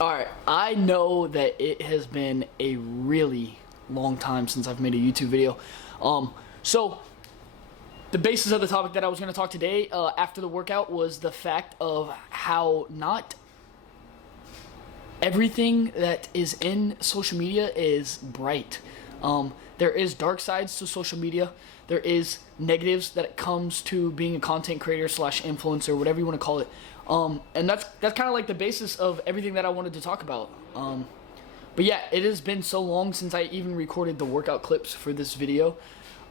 Alright, I know that it has been a really long time since I've made a YouTube video. So the basis of the topic that I was going to talk today after the workout was the fact of how not everything that is in social media is bright. There is dark sides to social media. There is negatives that it comes to being a content creator slash influencer, whatever you want to call it. And that's kind of like the basis of everything that I wanted to talk about. But yeah, it has been so long since I even recorded the workout clips for this video.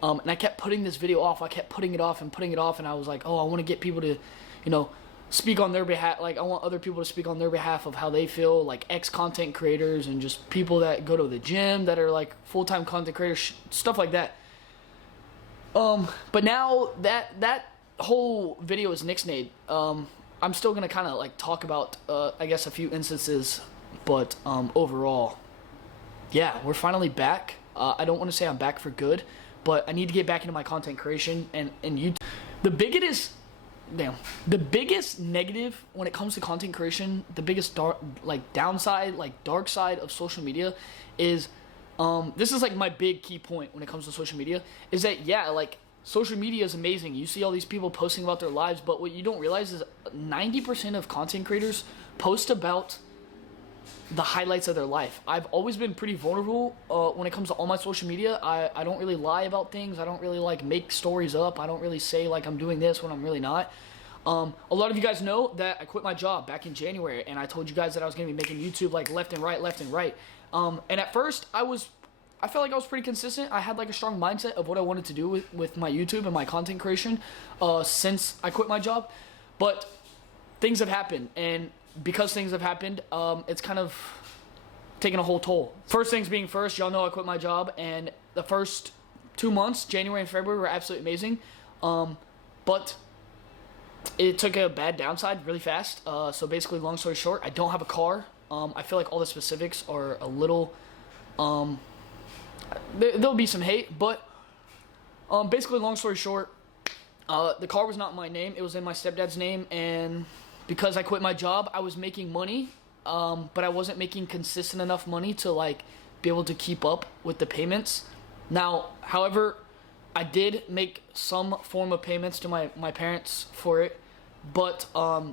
And I kept putting this video off. I kept putting it off, and I was like, oh, I want to get people to, speak on their behalf. Like, I want other people to speak on their behalf of how they feel, like ex-content creators and just people that go to the gym that are like full-time content creators, stuff like that. But now that whole video is nixnayed. I'm still gonna kind of like talk about, I guess, a few instances, but overall, yeah, we're finally back. I don't want to say I'm back for good, but I need to get back into my content creation and YouTube. The biggest negative when it comes to content creation, the biggest dark side of social media is, this is like my big key point when it comes to social media, is that, yeah, like, social media is amazing. You see all these people posting about their lives, but what you don't realize is 90% of content creators post about the highlights of their life. I've always been pretty vulnerable when it comes to all my social media. I don't really lie about things. I don't really like make stories up. I don't really say like I'm doing this when I'm really not. A lot of you guys know that I quit my job back in January, and I told you guys that I was going to be making YouTube like left and right. And at first I felt like I was pretty consistent. I had like a strong mindset of what I wanted to do with my YouTube and my content creation since I quit my job. But things have happened, and because things have happened, it's kind of taken a whole toll. First things being first, y'all know I quit my job, and the first 2 months, January and February, were absolutely amazing. But it took a bad downside really fast. So basically, long story short, I don't have a car. I feel like all the specifics are a little... There'll be some hate, but basically, long story short, the car was not in my name. It was in my stepdad's name, and because I quit my job, I was making money, but I wasn't making consistent enough money to like be able to keep up with the payments. Now, however, I did make some form of payments to my parents for it, but my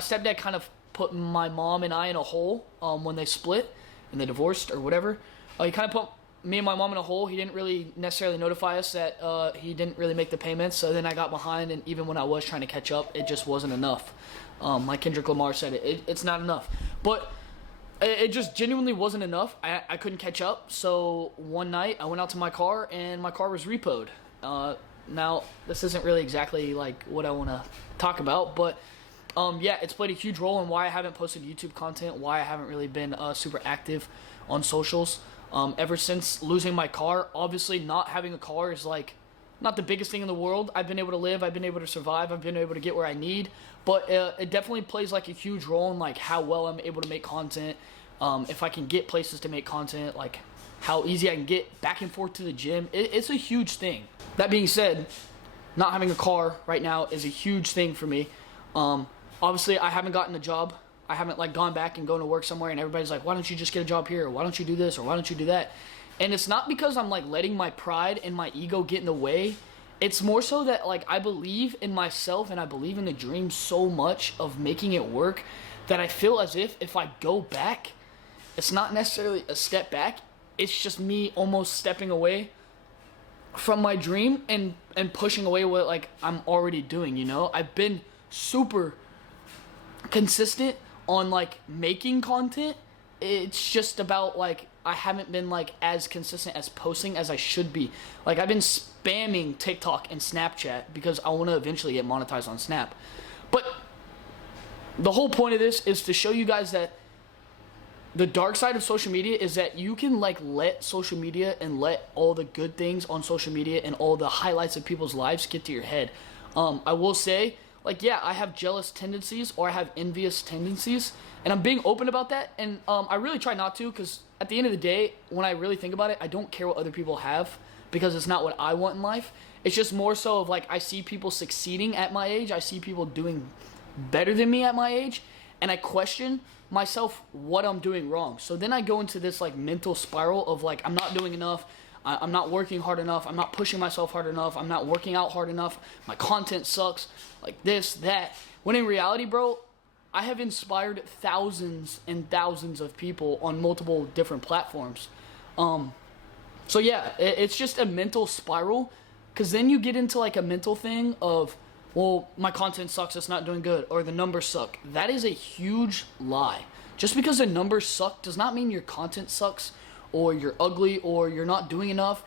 stepdad kind of put my mom and I in a hole when they split and they divorced or whatever. He kind of put me and my mom in a hole. He didn't really necessarily notify us that he didn't really make the payments. So then I got behind, and even when I was trying to catch up, it just wasn't enough. Like Kendrick Lamar said, it's not enough. But it just genuinely wasn't enough. I couldn't catch up. So one night I went out to my car, and my car was repoed. Now, this isn't really exactly like what I want to talk about, but yeah, it's played a huge role in why I haven't posted YouTube content, why I haven't really been super active on socials. Ever since losing my car. Obviously, not having a car is like not the biggest thing in the world. I've been able to live, I've been able to survive, I've been able to get where I need, but it definitely plays like a huge role in like how well I'm able to make content, if I can get places to make content, like how easy I can get back and forth to the gym. It's a huge thing. That being said, not having a car right now is a huge thing for me. Obviously, I haven't gotten a job. I haven't like gone back and gone to work somewhere, and everybody's like, why don't you just get a job here? Or why don't you do this? Or why don't you do that? And it's not because I'm like letting my pride and my ego get in the way. It's more so that like I believe in myself, and I believe in the dream so much of making it work that I feel as if I go back, it's not necessarily a step back. It's just me almost stepping away from my dream and pushing away what like I'm already doing, I've been super consistent on like making content. It's just about like I haven't been like as consistent as posting as I should be. Like I've been spamming TikTok and Snapchat because I want to eventually get monetized on Snap. But the whole point of this is to show you guys that the dark side of social media is that you can like let social media and let all the good things on social media and all the highlights of people's lives get to your head. I will say, like, yeah, I have jealous tendencies, or I have envious tendencies, and I'm being open about that, and I really try not to, because at the end of the day, when I really think about it, I don't care what other people have, because it's not what I want in life. It's just more so of, like, I see people succeeding at my age, I see people doing better than me at my age, and I question myself what I'm doing wrong. So then I go into this like mental spiral of like, I'm not doing enough. I'm not working hard enough. I'm not pushing myself hard enough. I'm not working out hard enough. My content sucks. Like this, that. When in reality, bro, I have inspired thousands and thousands of people on multiple different platforms. So yeah, it's just a mental spiral. Because then you get into like a mental thing of, well, my content sucks, it's not doing good, or the numbers suck. That is a huge lie. Just because the numbers suck does not mean your content sucks, or you're ugly, or you're not doing enough.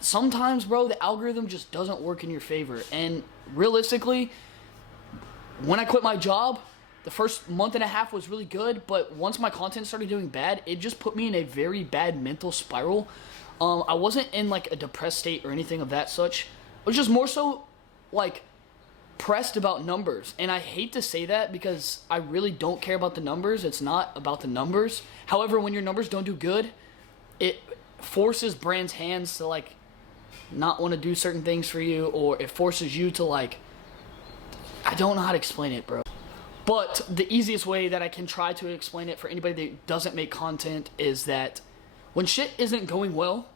Sometimes, bro, the algorithm just doesn't work in your favor. And realistically, when I quit my job, the first month and a half was really good, but once my content started doing bad, it just put me in a very bad mental spiral. I wasn't in like a depressed state or anything of that such. I was just more so like pressed about numbers. And I hate to say that because I really don't care about the numbers. It's not about the numbers. However, when your numbers don't do good, it forces brands' hands to like not want to do certain things for you, or it forces you to like, I don't know how to explain it, bro. But the easiest way that I can try to explain it for anybody that doesn't make content is that when shit isn't going well,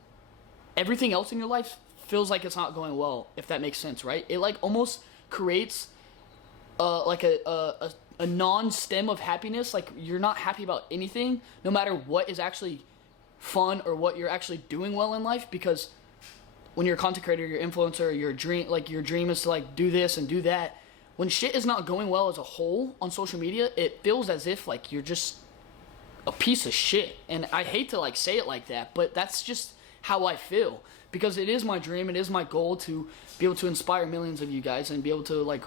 everything else in your life feels like it's not going well, if that makes sense, right? It like almost creates like a non-stem of happiness. Like you're not happy about anything, no matter what is actually fun or what you're actually doing well in life. Because when you're a content creator, you're influencer, your dream is to like do this and do that. When shit is not going well as a whole on social media, it feels as if like you're just a piece of shit. And I hate to like say it like that, but that's just how I feel, because it is my dream, it is my goal to be able to inspire millions of you guys and be able to like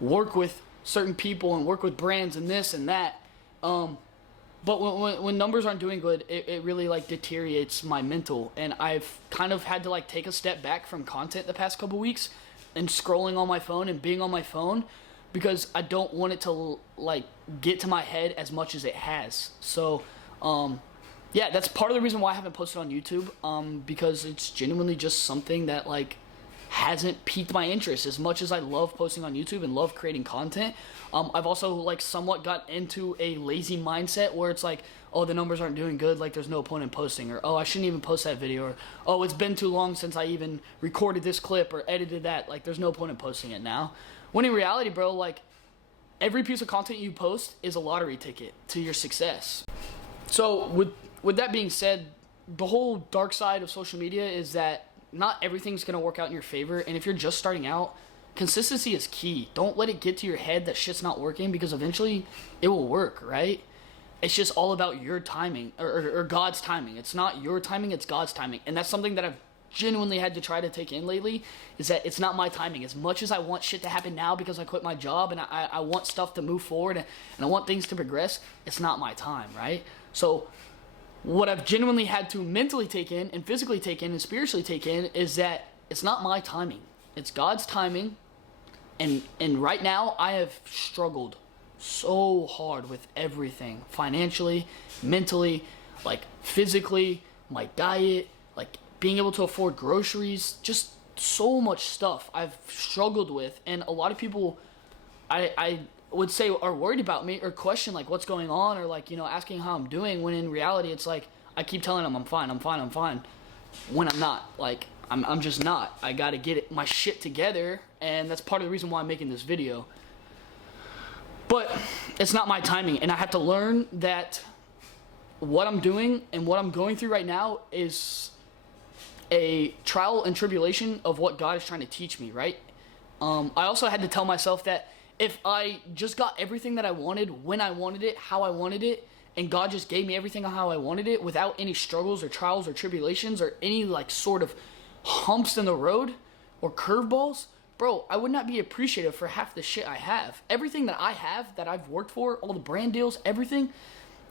work with certain people and work with brands and this and that. But when numbers aren't doing good, it really like deteriorates my mental. And I've kind of had to like take a step back from content the past couple weeks and scrolling on my phone and being on my phone, because I don't want it to like get to my head as much as it has. So yeah, that's part of the reason why I haven't posted on YouTube, because it's genuinely just something that like hasn't piqued my interest as much as I love posting on YouTube and love creating content. I've also like somewhat got into a lazy mindset where it's like, oh, the numbers aren't doing good, like there's no point in posting, or oh, I shouldn't even post that video, or oh, it's been too long since I even recorded this clip or edited that, like there's no point in posting it now. When in reality, bro, like every piece of content you post is a lottery ticket to your success. So with that being said, the whole dark side of social media is that not everything's going to work out in your favor. And if you're just starting out, consistency is key. Don't let it get to your head that shit's not working, because eventually it will work, right? It's just all about your timing, or God's timing. It's not your timing, it's God's timing. And that's something that I've genuinely had to try to take in lately, is that it's not my timing. As much as I want shit to happen now because I quit my job and I want stuff to move forward and I want things to progress, it's not my time, right? So what I've genuinely had to mentally take in and physically take in and spiritually take in is that it's not my timing. It's God's timing. And right now I have struggled so hard with everything, financially, mentally, like physically, my diet, like being able to afford groceries, just so much stuff I've struggled with. And a lot of people I would say are worried about me or question like what's going on, or like, you know, asking how I'm doing, when in reality it's like I keep telling them I'm fine, when I'm not. Like I'm just not. I gotta get my shit together, and that's part of the reason why I'm making this video. But it's not my timing, and I have to learn that what I'm doing and what I'm going through right now is a trial and tribulation of what God is trying to teach me, right? I also had to tell myself that if I just got everything that I wanted, when I wanted it, how I wanted it, and God just gave me everything how I wanted it without any struggles or trials or tribulations or any like sort of humps in the road or curveballs, bro, I would not be appreciative for half the shit I have. Everything that I have, that I've worked for, all the brand deals, everything,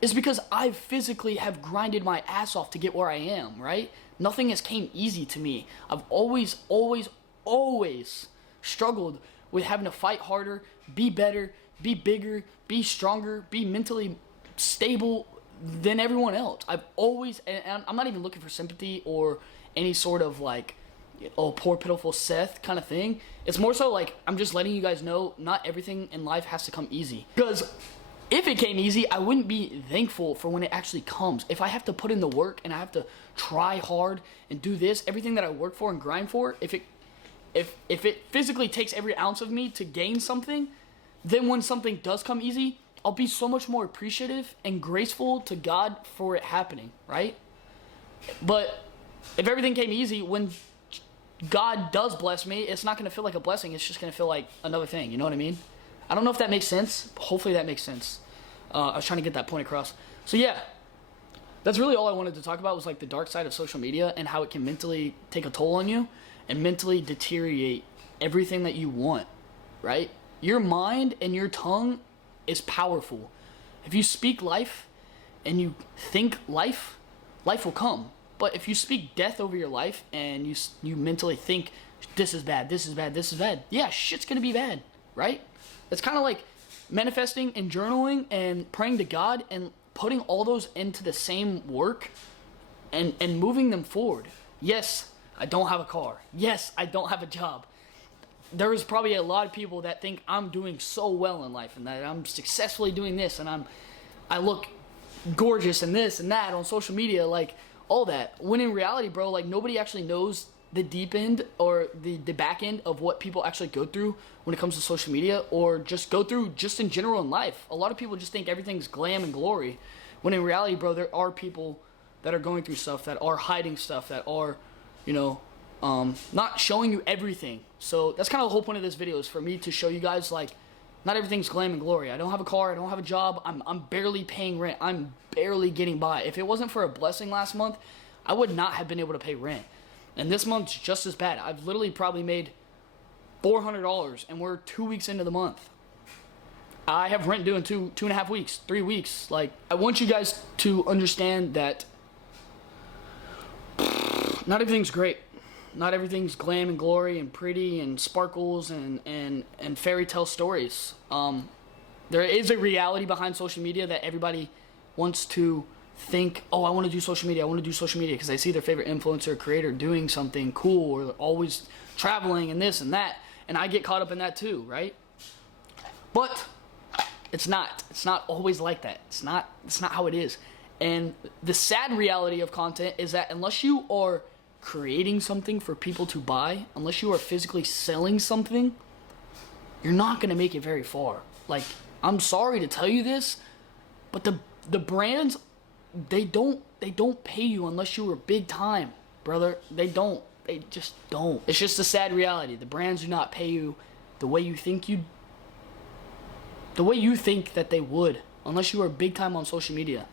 is because I physically have grinded my ass off to get where I am, right? Nothing has came easy to me. I've always struggled with having to fight harder, be better, be bigger, be stronger, be mentally stable than everyone else. I've always, and I'm not even looking for sympathy or any sort of like, oh, poor pitiful Seth kind of thing. It's more so like, I'm just letting you guys know not everything in life has to come easy. Because if it came easy, I wouldn't be thankful for when it actually comes. If I have to put in the work and I have to try hard and do this, everything that I work for and grind for, if it physically takes every ounce of me to gain something, then when something does come easy, I'll be so much more appreciative and graceful to God for it happening, right? But if everything came easy, when God does bless me, it's not going to feel like a blessing. It's just going to feel like another thing. You know what I mean? I don't know if that makes sense. Hopefully that makes sense. I was trying to get that point across. So yeah, that's really all I wanted to talk about was like the dark side of social media and how it can mentally take a toll on you and mentally deteriorate everything that you want, right? Your mind and your tongue is powerful. If you speak life and you think life, life will come. But if you speak death over your life and you mentally think this is bad, this is bad, this is bad, yeah, shit's gonna be bad, right? It's kind of like manifesting and journaling and praying to God and putting all those into the same work and moving them forward. Yes, I don't have a car. Yes, I don't have a job. There is probably a lot of people that think I'm doing so well in life and that I'm successfully doing this and I look gorgeous and this and that on social media, like all that. When in reality, bro, like nobody actually knows the deep end or the back end of what people actually go through when it comes to social media or just go through just in general in life. A lot of people just think everything's glam and glory when in reality, bro, there are people that are going through stuff, that are hiding stuff, that are, you know, not showing you everything. So that's kind of the whole point of this video, is for me to show you guys like not everything's glam and glory. I don't have a car, I don't have a job, I'm barely paying rent, I'm barely getting by. If it wasn't for a blessing last month, I would not have been able to pay rent. And this month's just as bad. I've literally probably made $400 and we're 2 weeks into the month. I have rent due in 2.5 weeks, 3 weeks. Like, I want you guys to understand that not everything's great. Not everything's glam and glory and pretty and sparkles and fairy tale stories. There is a reality behind social media that everybody wants to think, oh, I want to do social media, because they see their favorite influencer or creator doing something cool or always traveling and this and that, and I get caught up in that too, right? But it's not always like that. It's not how it is. And the sad reality of content is that unless you are creating something for people to buy, unless you are physically selling something, you're not going to make it very far. Like, I'm sorry to tell you this, but the brands, they don't pay you unless you are big time, brother. They just don't. It's just a sad reality. The brands do not pay you the way you think that they would, unless you are big time on social media.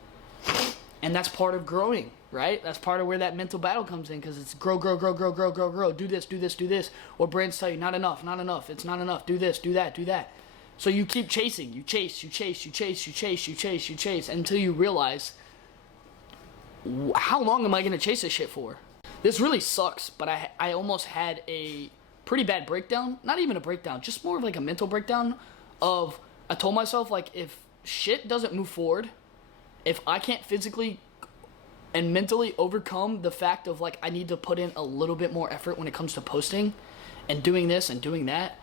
And that's part of growing, right? That's part of where that mental battle comes in, because it's grow. Do this. Or brands tell you, not enough. It's not enough. Do this, do that. So you keep chasing. You chase until you realize, how long am I going to chase this shit for? This really sucks, but I almost had a pretty bad breakdown. Not even a breakdown, just more of like a mental breakdown of, I told myself, like, if shit doesn't move forward, if I can't physically and mentally overcome the fact of, like, I need to put in a little bit more effort when it comes to posting and doing this and doing that,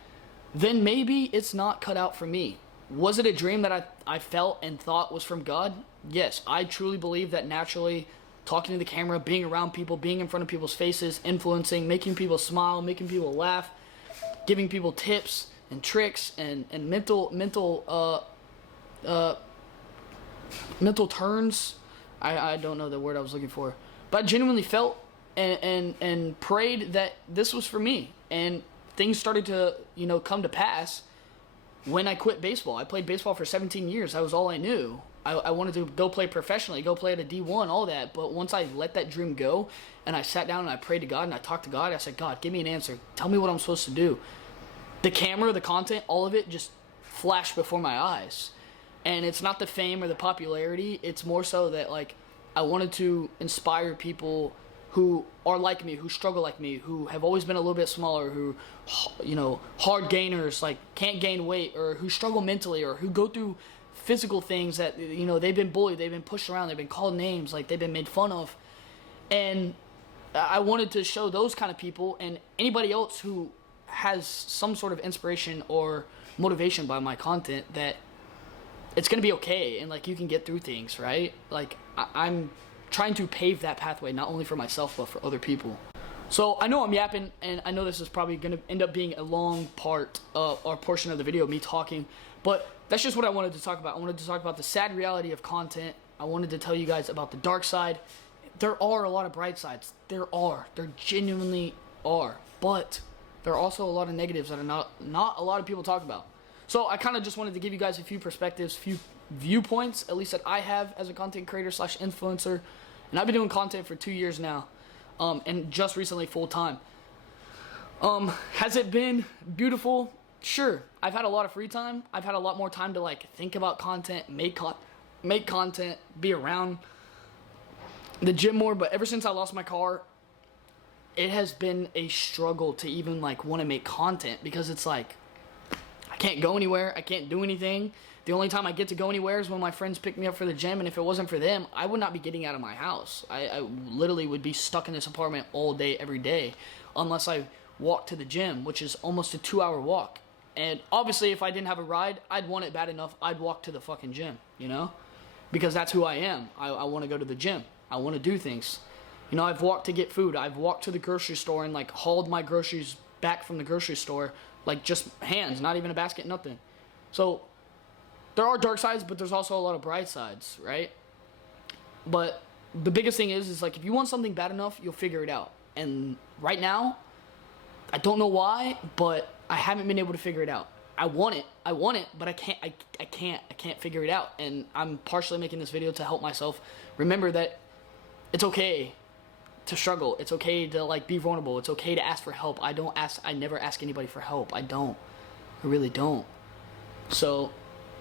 then maybe it's not cut out for me. Was it a dream that I felt and thought was from God? Yes, I truly believe that naturally talking to the camera, being around people, being in front of people's faces, influencing, making people smile, making people laugh, giving people tips and tricks and mental turns. I don't know the word I was looking for, but I genuinely felt and prayed that this was for me, and things started to, you know, come to pass when I quit baseball. I played baseball for 17 years. That was all I knew. I wanted to go play professionally, go play at a D1, all that. But once I let that dream go and I sat down and I prayed to God and I talked to God, I said, God, give me an answer. Tell me what I'm supposed to do. The camera, the content, all of it just flashed before my eyes. And it's not the fame or the popularity. It's more so that, like, I wanted to inspire people who are like me, who struggle like me, who have always been a little bit smaller, who, you know, hard gainers, like can't gain weight, or who struggle mentally, or who go through physical things that, you know, they've been bullied, they've been pushed around, they've been called names, like they've been made fun of. And I wanted to show those kind of people and anybody else who has some sort of inspiration or motivation by my content that it's gonna be okay, and like you can get through things, right? Like I'm trying to pave that pathway not only for myself but for other people. So I know I'm yapping, and I know this is probably gonna end up being a long part or portion of the video, me talking, but that's just what I wanted to talk about. I wanted to talk about the sad reality of content. I wanted to tell you guys about the dark side. There are a lot of bright sides. There genuinely are, but there are also a lot of negatives that are not a lot of people talk about. So I kind of just wanted to give you guys a few perspectives, few viewpoints, at least that I have as a content creator / influencer. And I've been doing content for 2 years now, and just recently full time. Has it been beautiful? Sure. I've had a lot of free time. I've had a lot more time to like think about content, make content, be around the gym more. But ever since I lost my car, it has been a struggle to even like want to make content, because it's like I can't go anywhere. I can't do anything. The only time I get to go anywhere is when my friends pick me up for the gym, and if it wasn't for them, I would not be getting out of my house. I literally would be stuck in this apartment all day, every day, unless I walk to the gym, which is almost a 2-hour walk. And obviously, if I didn't have a ride, I'd want it bad enough, I'd walk to the fucking gym, you know? Because that's who I am. I want to go to the gym. I want to do things. You know, I've walked to get food. I've walked to the grocery store and, like, hauled my groceries back from the grocery store, like, just hands, not even a basket, nothing. So there are dark sides, but there's also a lot of bright sides, right? But the biggest thing is like, if you want something bad enough, you'll figure it out. And right now, I don't know why, but I haven't been able to figure it out. I want it, but I can't figure it out. And I'm partially making this video to help myself remember that it's okay to struggle. It's okay to like be vulnerable. It's okay to ask for help. I never ask anybody for help. I really don't. So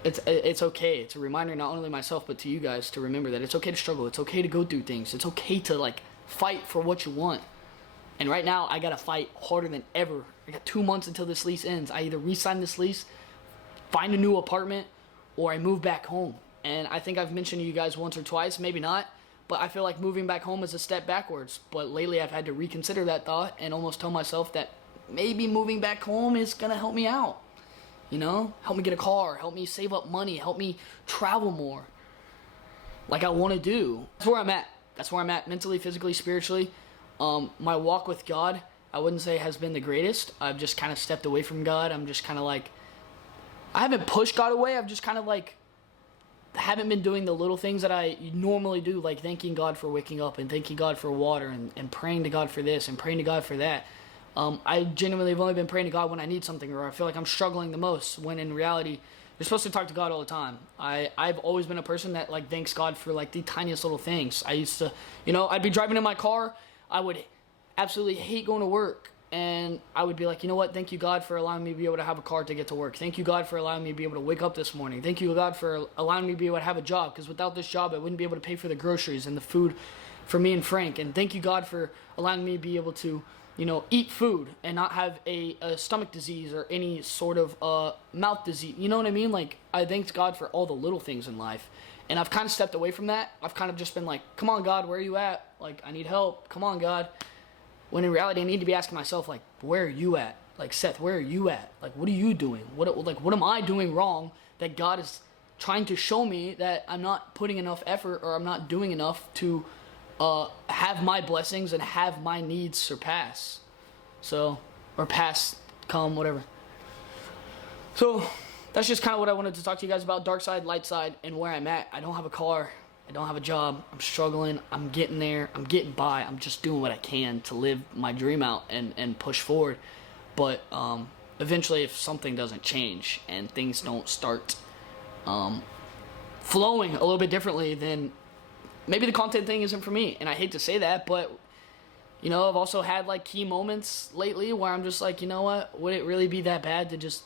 it's okay. It's a reminder not only myself but to you guys to remember that it's okay to struggle. It's okay to go through things. It's okay to like fight for what you want. And right now I gotta fight harder than ever. I got 2 months until this lease ends. I either re-sign this lease, find a new apartment, or I move back home. And I think I've mentioned to you guys once or twice, maybe not, but I feel like moving back home is a step backwards. But lately I've had to reconsider that thought and almost tell myself that maybe moving back home is gonna help me out. You know, help me get a car, help me save up money, help me travel more, like I want to do. That's where I'm at. That's where I'm at mentally, physically, spiritually. My walk with God, I wouldn't say has been the greatest. I've just kind of stepped away from God. I'm just kind of like, I haven't pushed God away. I've just kind of like, haven't been doing the little things that I normally do, like thanking God for waking up and thanking God for water and praying to God for this and praying to God for that. I genuinely have only been praying to God when I need something or I feel like I'm struggling the most, when in reality, you're supposed to talk to God all the time. I've always been a person that like thanks God for like the tiniest little things. I used to, you know, I'd be driving in my car. I would absolutely hate going to work. And I would be like, you know what? Thank you, God, for allowing me to be able to have a car to get to work. Thank you, God, for allowing me to be able to wake up this morning. Thank you, God, for allowing me to be able to have a job. Because without this job, I wouldn't be able to pay for the groceries and the food for me and Frank. And thank you, God, for allowing me to be able to, you know, eat food and not have a stomach disease or any sort of mouth disease. You know what I mean? Like, I thank God for all the little things in life. And I've kind of stepped away from that. I've kind of just been like, come on, God, where are you at? Like, I need help. Come on, God. When in reality, I need to be asking myself, like, where are you at? Like, Seth, where are you at? Like, what are you doing? What am I doing wrong that God is trying to show me that I'm not putting enough effort or I'm not doing enough to have my blessings and have my needs surpass? So, or pass, come, whatever. So, that's just kind of what I wanted to talk to you guys about. Dark side, light side, and where I'm at. I don't have a car. I don't have a job. I'm struggling. I'm getting there. I'm getting by. I'm just doing what I can to live my dream out and push forward. But eventually, if something doesn't change and things don't start flowing a little bit differently, then maybe the content thing isn't for me. And I hate to say that, but you know, I've also had like key moments lately where I'm just like, you know what? Would it really be that bad to just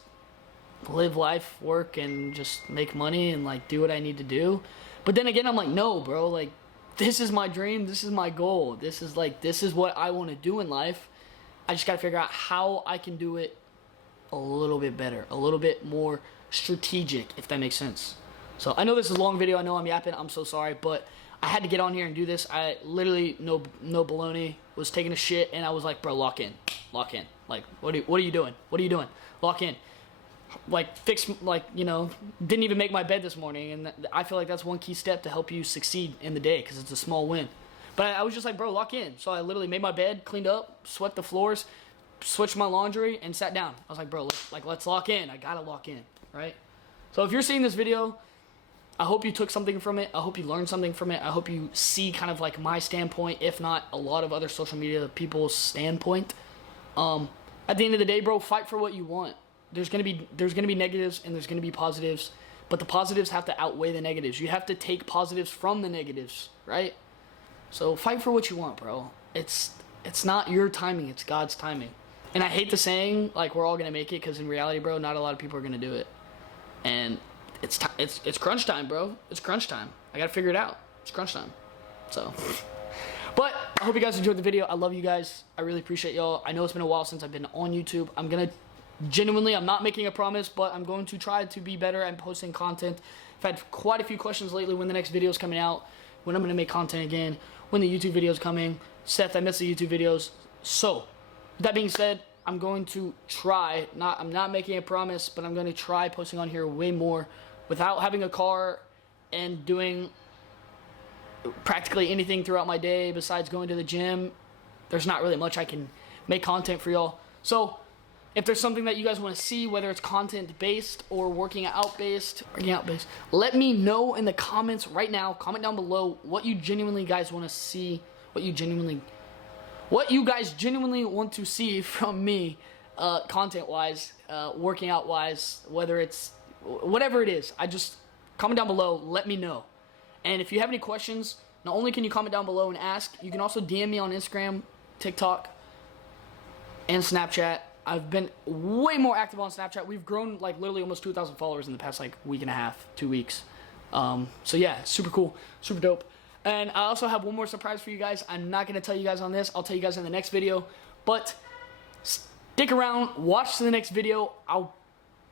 live life, work, and just make money and like do what I need to do? But then again, I'm like, no, bro, like, this is my dream. This is my goal. This is what I want to do in life. I just got to figure out how I can do it a little bit better, a little bit more strategic, if that makes sense. So I know this is a long video. I know I'm yapping. I'm so sorry, but I had to get on here and do this. I literally, no baloney, was taking a shit, and I was like, bro, lock in. Like, what are you doing? What are you doing? Lock in. like fix, like, you know, didn't even make my bed this morning, and I feel like that's one key step to help you succeed in the day, because it's a small win. But I was just like, bro, lock in. So I literally made my bed, cleaned up, swept the floors, switched my laundry, and sat down. I was like, bro, let's lock in. I gotta lock in, right? So if you're seeing this video, I hope you took something from it. I hope you learned something from it. I hope you see kind of like my standpoint, if not a lot of other social media people's standpoint. At the end of the day, bro, fight for what you want. There's gonna be negatives and there's gonna be positives, but the positives have to outweigh the negatives. You have to take positives from the negatives, right? So fight for what you want, bro. It's not your timing, it's God's timing. And I hate the saying like we're all gonna make it, because in reality, bro, not a lot of people are gonna do it. And it's crunch time, bro. It's crunch time. I gotta figure it out. It's crunch time. So, but I hope you guys enjoyed the video. I love you guys. I really appreciate y'all. I know it's been a while since I've been on YouTube. I'm gonna genuinely, I'm not making a promise, but I'm going to try to be better at posting content. I've had quite a few questions lately when the next video is coming out, when I'm gonna make content again, when the YouTube video is coming. Seth, I miss the YouTube videos. So, with that being said, I'm going to try, I'm not making a promise, but I'm going to try posting on here way more without having a car and doing practically anything throughout my day besides going to the gym. There's not really much I can make content for y'all. So, if there's something that you guys want to see, whether it's content based or working out based, let me know in the comments right now. Comment down below what you genuinely guys want to see, what you guys genuinely want to see from me, content wise, working out wise, whether it's whatever it is. I just comment down below, let me know. And if you have any questions, not only can you comment down below and ask, you can also DM me on Instagram, TikTok, and Snapchat. I've been way more active on Snapchat. We've grown like literally almost 2,000 followers in the past like week and a half, 2 weeks. So yeah, super cool, super dope. And I also have one more surprise for you guys. I'm not going to tell you guys on this. I'll tell you guys in the next video. But stick around, watch the next video. I'll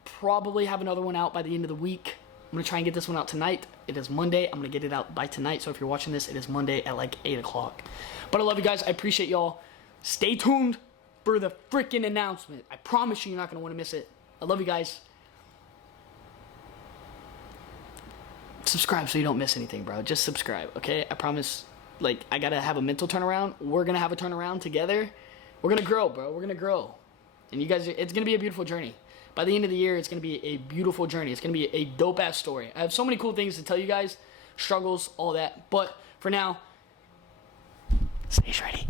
probably have another one out by the end of the week. I'm going to try and get this one out tonight. It is Monday. I'm going to get it out by tonight. So if you're watching this, it is Monday at like 8 o'clock. But I love you guys. I appreciate y'all. Stay tuned for the freaking announcement. I promise you're not going to want to miss it. I love you guys. Subscribe so you don't miss anything, bro. Just subscribe, okay? I promise, like, I gotta have a mental turnaround. We're gonna have a turnaround together. We're gonna grow, bro. We're gonna grow. And you guys, it's gonna be a beautiful journey. By the end of the year, it's gonna be a beautiful journey. It's gonna be a dope-ass story. I have so many cool things to tell you guys. Struggles, all that. But for now, stay shreddy.